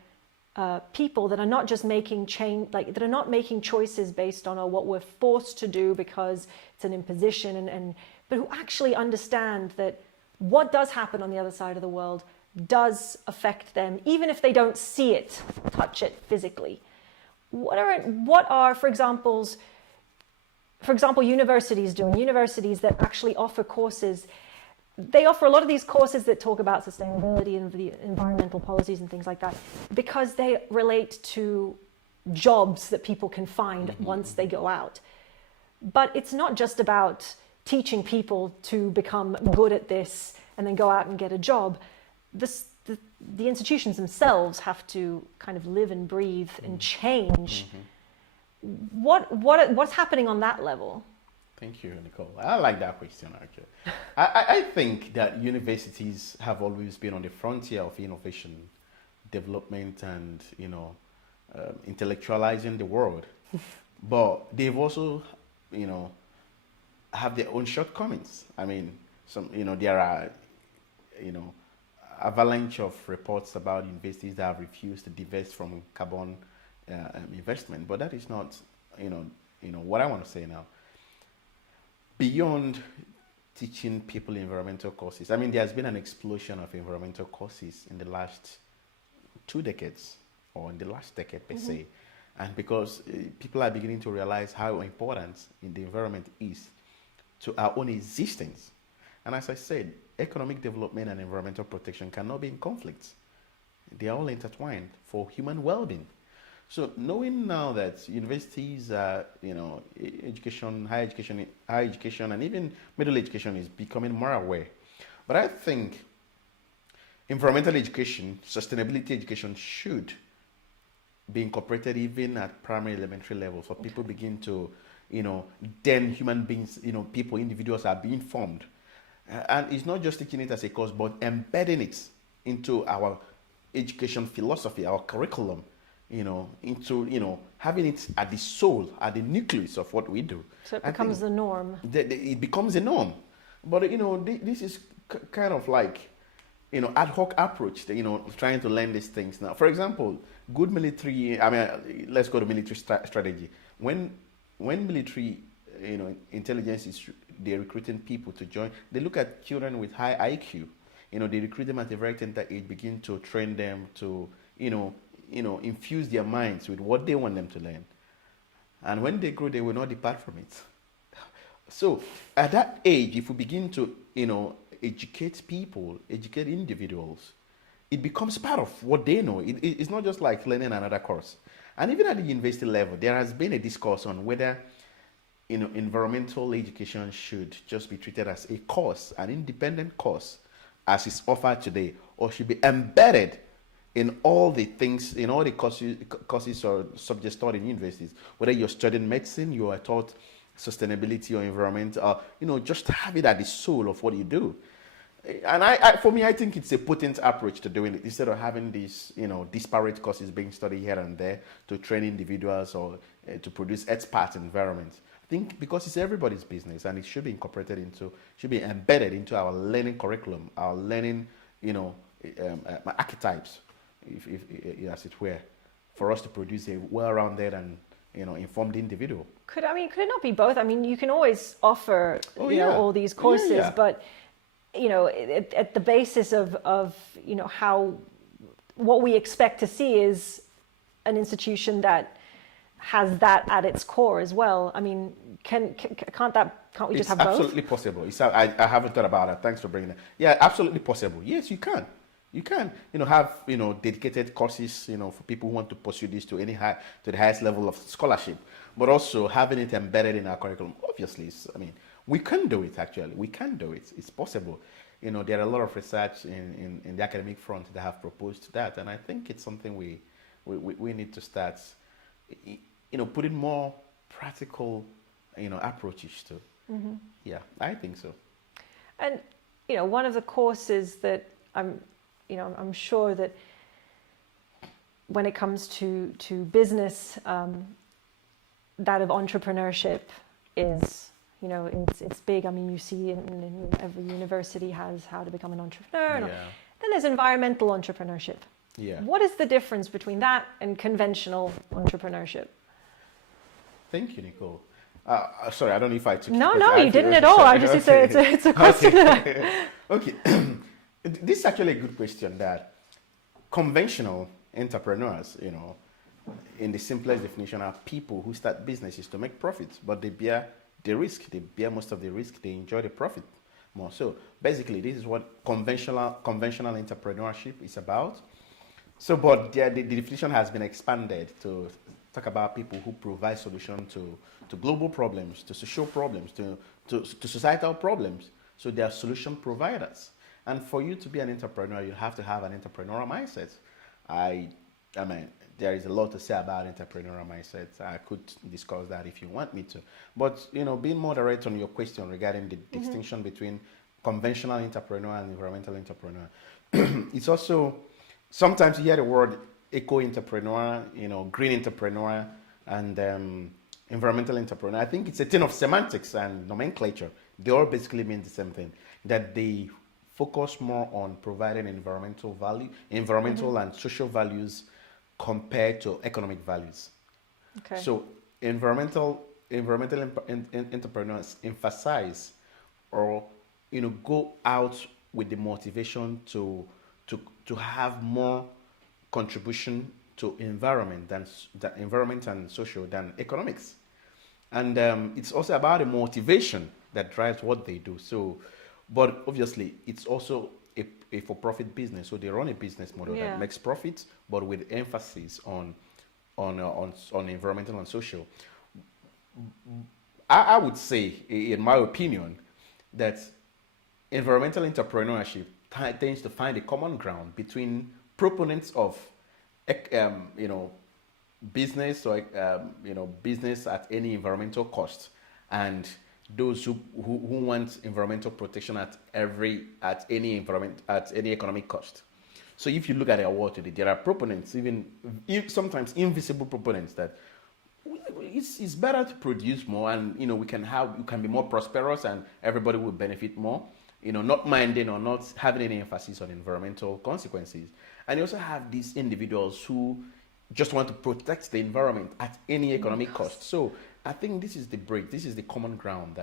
people that are not just making that are not making choices based on what we're forced to do because it's an imposition, but who actually understand that what does happen on the other side of the world does affect them, even if they don't see it, touch it physically. What are, for example, universities doing? Universities that actually offer courses. They offer a lot of these courses that talk about sustainability and the environmental policies and things like that, because they relate to jobs that people can find once they go out. But it's not just about teaching people to become good at this and then go out and get a job. The institutions themselves have to kind of live and breathe and change. What's happening on that level? Thank you, Nicole. I like that question, actually. I think that universities have always been on the frontier of innovation, development, and intellectualizing the world. But they've also, have their own shortcomings. I mean, there are, avalanche of reports about universities that have refused to divest from carbon investment. But that is not, what I want to say now. Beyond teaching people environmental courses, I mean, there's been an explosion of environmental courses in the last 2 decades, or in the last decade per se. And because people are beginning to realize how important the environment is to our own existence. And as I said, economic development and environmental protection cannot be in conflict. They are all intertwined for human well-being. So knowing now that universities, education, higher education, and even middle education is becoming more aware. But I think environmental education, sustainability education should be incorporated even at primary, elementary level, so people begin to, then human beings, people, individuals are being formed. And it's not just teaching it as a course, but embedding it into our education philosophy, our curriculum, into, having it at the soul, at the nucleus of what we do. So it becomes the norm. It becomes the norm. But, this is kind of like, ad hoc approach, trying to learn these things now. For example, good military, let's go to military strategy. When military, intelligence they're recruiting people to join, they look at children with high IQ. They recruit them at a very tender age, begin to train them to, infuse their minds with what they want them to learn. And when they grow, they will not depart from it. So at that age, if we begin to, educate people, educate individuals, it becomes part of what they know. It's not just like learning another course. And even at the university level, there has been a discourse on whether environmental education should just be treated as a course, an independent course, as is offered today, or should be embedded in all the things, in all the courses or subjects taught in universities. Whether you're studying medicine, you are taught sustainability or environment, just have it at the soul of what you do. And for me, I think it's a potent approach to doing it, instead of having these, disparate courses being studied here and there to train individuals or to produce experts in environment. I think because it's everybody's business and it should be should be embedded into our learning curriculum, our learning, archetypes, if as it were, for us to produce a well-rounded and informed individual. Could it not be both? I mean, you can always offer all these courses, but at the basis of how what we expect to see is an institution that has that at its core as well. I mean, can't we just have both? It's absolutely possible. I haven't thought about it. Thanks for bringing it. Yeah, absolutely possible. Yes, you can. You can, have, dedicated courses, for people who want to pursue this to the highest level of scholarship, but also having it embedded in our curriculum. Obviously, we can do it. Actually, we can do it. It's possible. There are a lot of research in the academic front that have proposed that, and I think it's something we need to start, putting more practical, approaches to. Mm-hmm. Yeah, I think so. And one of the courses that I'm sure that when it comes to business, that of entrepreneurship is, it's big. I mean, you see in every university has how to become an entrepreneur. Yeah. Then there's environmental entrepreneurship. Yeah. What is the difference between that and conventional entrepreneurship? Thank you, Nicole. Sorry, I don't know if I took. No, you didn't at all. It's a question. Okay. This is actually a good question. That conventional entrepreneurs, in the simplest definition, are people who start businesses to make profits, but they bear the risk. They bear most of the risk. They enjoy the profit more. So basically, this is what conventional entrepreneurship is about. So, but the definition has been expanded to talk about people who provide solutions to global problems, to social problems, to societal problems. So they are solution providers. And for you to be an entrepreneur, you have to have an entrepreneurial mindset. I mean, there is a lot to say about entrepreneurial mindset. I could discuss that if you want me to. But, being more direct on your question regarding the distinction between conventional entrepreneur and environmental entrepreneur, it's also, sometimes you hear the word eco-entrepreneur, green entrepreneur, and environmental entrepreneur. I think it's a thing of semantics and nomenclature. They all basically mean the same thing, that they focus more on providing environmental and social values compared to economic values. Okay. So environmental entrepreneurs emphasize or go out with the motivation to have more contribution to environment and social than economics. And it's also about the motivation that drives what they do. So, but obviously, it's also a for-profit business. So they run a business model that makes profits, but with emphasis on environmental and social. I would say, in my opinion, that environmental entrepreneurship tends to find a common ground between proponents of, business or business at any environmental cost, and those who want environmental protection at any economic cost. So if you look at our world today, there are proponents, even sometimes invisible proponents, that it's better to produce more, and you can be more prosperous, and everybody will benefit more. Not minding or not having any emphasis on environmental consequences. And you also have these individuals who just want to protect the environment at any economic cost. So I think this is the break. This is the common ground.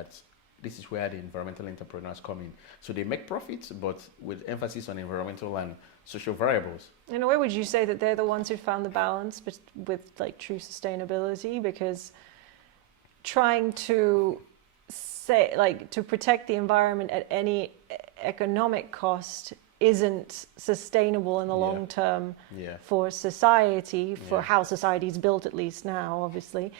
This is where the environmental entrepreneurs come in. So they make profits, but with emphasis on environmental and social variables. In a way, would you say that they're the ones who found the balance with true sustainability? Because trying to to protect the environment at any economic cost isn't sustainable in the long term for society, for how society is built, at least now, obviously.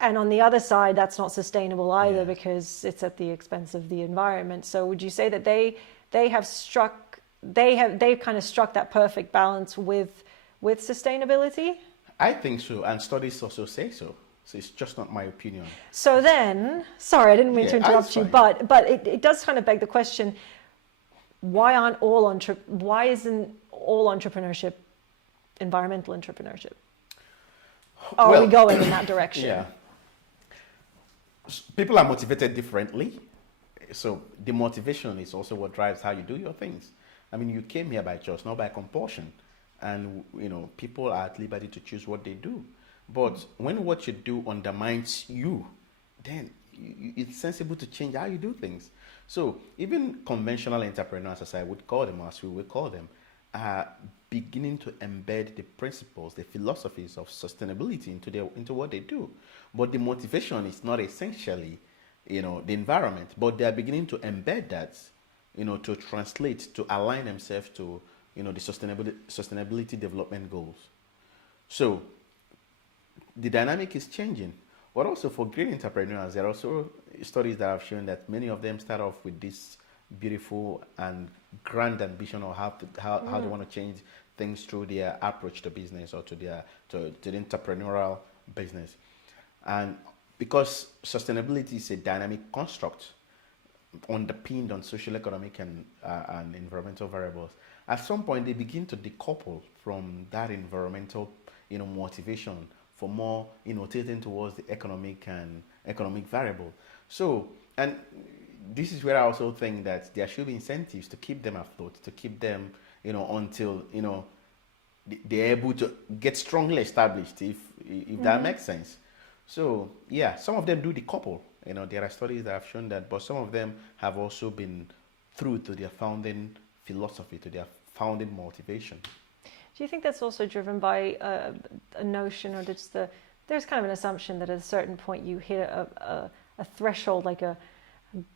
And on the other side, that's not sustainable either, because it's at the expense of the environment. So would you say that they've kind of struck that perfect balance with sustainability? I think so, and studies also say so. So it's just not my opinion. So then, sorry, I didn't mean to interrupt you, but it does kind of beg the question: why isn't all entrepreneurship environmental entrepreneurship? Are we going in that direction? Yeah. People are motivated differently. So the motivation is also what drives how you do your things. I mean, you came here by choice, not by compulsion. And, people are at liberty to choose what they do. But when what you do undermines you, then it's sensible to change how you do things. So even conventional entrepreneurs, as I would call them, as we would call them, are beginning to embed the principles, the philosophies of sustainability into what they do. But the motivation is not essentially, the environment, but they are beginning to embed that, to translate, to align themselves to, the sustainability development goals. So the dynamic is changing. But also for great entrepreneurs, there are also studies that have shown that many of them start off with this beautiful and grand ambition of how they want to change things through their approach to business or to the entrepreneurial business. And because sustainability is a dynamic construct underpinned on social, economic, and environmental variables, at some point they begin to decouple from that environmental, motivation for more, tilting towards the economic variable. So, and this is where I also think that there should be incentives to keep them afloat, to keep them, until, they're able to get strongly established, if that makes sense. So, yeah, some of them do decouple. There are studies that have shown that, but some of them have also been true to their founding philosophy, to their founding motivation. Do you think that's also driven by a notion, or there's kind of an assumption that at a certain point you hit a threshold, like a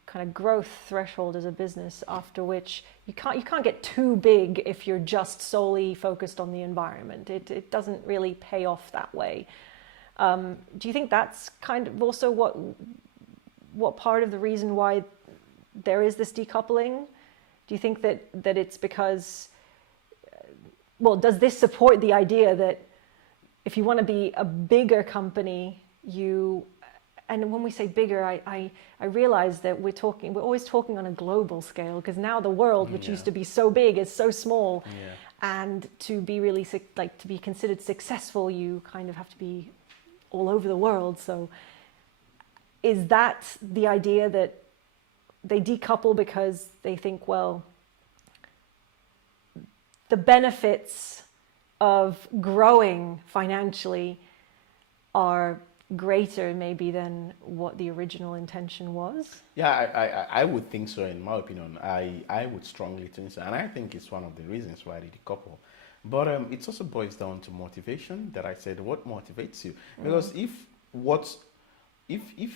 kind of growth threshold as a business, after which you can't get too big if you're just solely focused on the environment. It doesn't really pay off that way. Do you think that's kind of also what part of the reason why there is this decoupling? Do you think that it's because, does this support the idea that if you want to be a bigger company, and when we say bigger, I realize that we're always talking on a global scale, because now the world, which used to be so big, is so small. Yeah. And to be really, to be considered successful, you kind of have to be all over the world. So is that the idea, that they decouple because they think, well, the benefits of growing financially are greater maybe than what the original intention was? Yeah, I would think so. In my opinion, I would strongly think so, and I think it's one of the reasons why they decouple. But it also boils down to motivation. That I said, what motivates you? Because if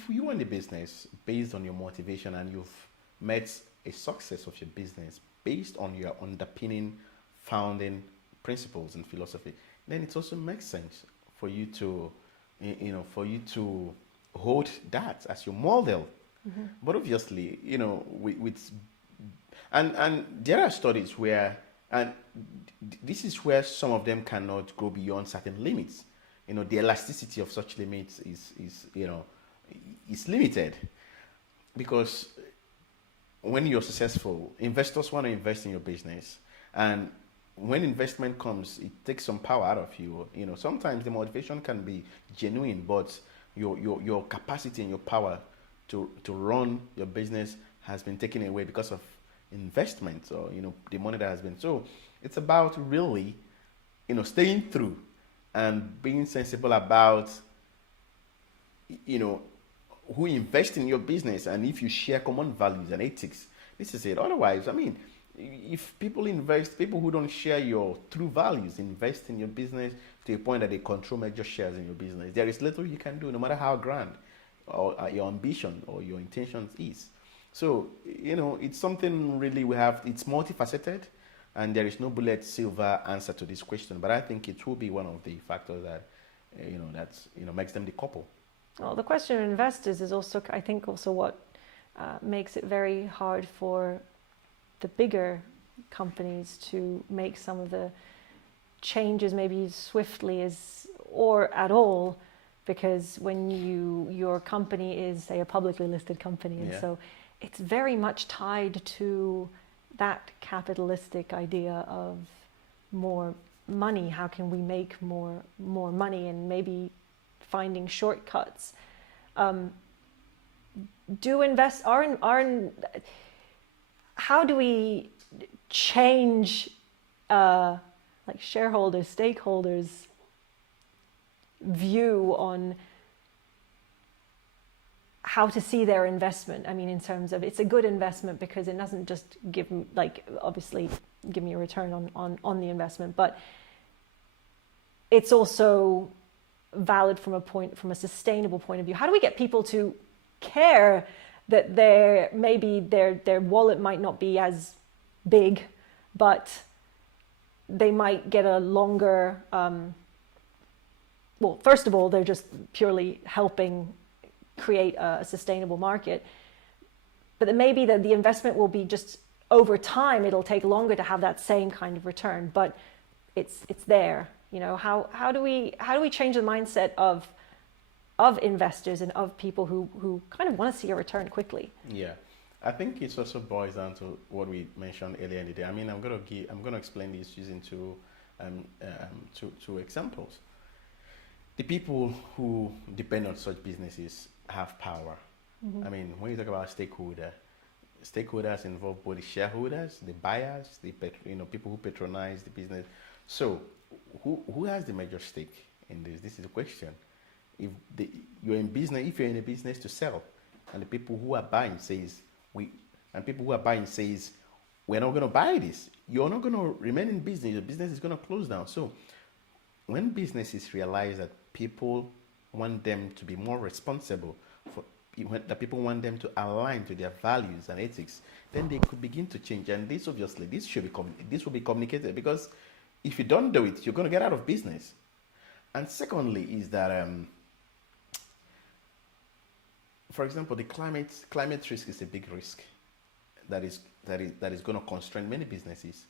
you run the business based on your motivation, and you've met a success of your business based on your underpinning founding principles and philosophy, then it also makes sense for you to hold that as your model. But obviously, and there are studies where, and this is where some of them cannot go beyond certain limits. The elasticity of such limits is limited, because when you're successful, investors want to invest in your business, and when investment comes, it takes some power out of you. Sometimes the motivation can be genuine, but your capacity and your power to run your business has been taken away because of investment, or the money that has been. So it's about really, staying through and being sensible about, who invest in your business, and if you share common values and ethics. This is it. Otherwise, I mean, if people who don't share your true values invest in your business to a point that they control major shares in your business, there is little you can do, no matter how grand or your ambition or your intentions is. So, it's something really it's multifaceted, and there is no bullet silver answer to this question. But I think it will be one of the factors that, makes them decouple. Well, the question of investors is also, I think, also what makes it very hard for the bigger companies to make some of the changes maybe swiftly or at all, because when your company is, say, a publicly listed company, and so it's very much tied to that capitalistic idea of more money. How can we make more money, and maybe finding shortcuts. how do we change like shareholders, stakeholders' view on how to see their investment? I mean, in terms of it's a good investment because it doesn't just give obviously give me a return on the investment, but it's also valid from a sustainable point of view. How do we get people to care that their wallet might not be as big, but they might get a longer, well, first of all, they're just purely helping create a sustainable market, but then maybe the investment will be just over time, it'll take longer to have that same kind of return, but it's there. You know, how do we change the mindset of investors and of people who kind of want to see a return quickly? Yeah, I think it also boils down to what we mentioned earlier in the day. I mean, I'm going to explain this using two examples. The people who depend on such businesses have power. Mm-hmm. I mean, when you talk about stakeholders involve both the shareholders, the buyers, people who patronize the business. So, who has the major stake in this? This is the question. If you're in a business to sell, and the people who are buying says we're not going to buy this, you're not going to remain in business. Your business is going to close down. So, when businesses realize that people want them to be more responsible, that people want them to align to their values and ethics, then they could begin to change. And this will be communicated, because if you don't do it, you're going to get out of business. And secondly is that, for example, the climate risk is a big risk that is going to constrain many businesses.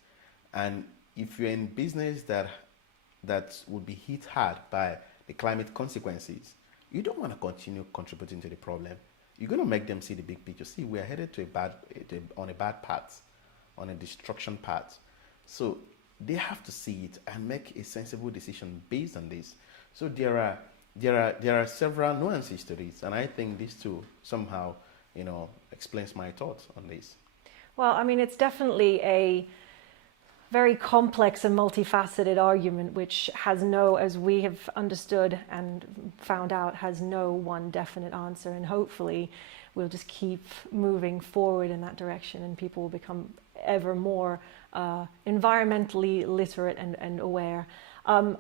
And if you're in business that would be hit hard by the climate consequences, you don't want to continue contributing to the problem. You're going to make them see the big picture. See, we're headed on a bad path, on a destruction path. So they have to see it and make a sensible decision based on this. So there are several nuances to this, and I think this too somehow, explains my thoughts on this. Well, I mean, it's definitely a very complex and multifaceted argument, which has as we have understood and found out, has no one definite answer. And hopefully we'll just keep moving forward in that direction, and people will become ever more environmentally literate and aware.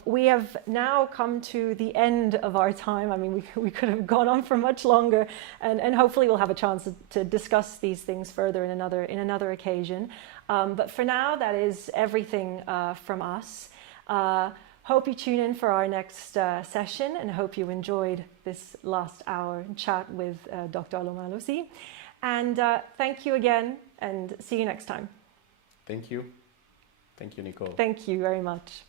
We have now come to the end of our time. I mean, we could have gone on for much longer, and hopefully we'll have a chance to discuss these things further in another occasion. But for now, that is everything from us. Hope you tune in for our next session, and hope you enjoyed this last hour chat with Dr. Alaoma Alozie. And thank you again, and see you next time. Thank you. Thank you, Nicole. Thank you very much.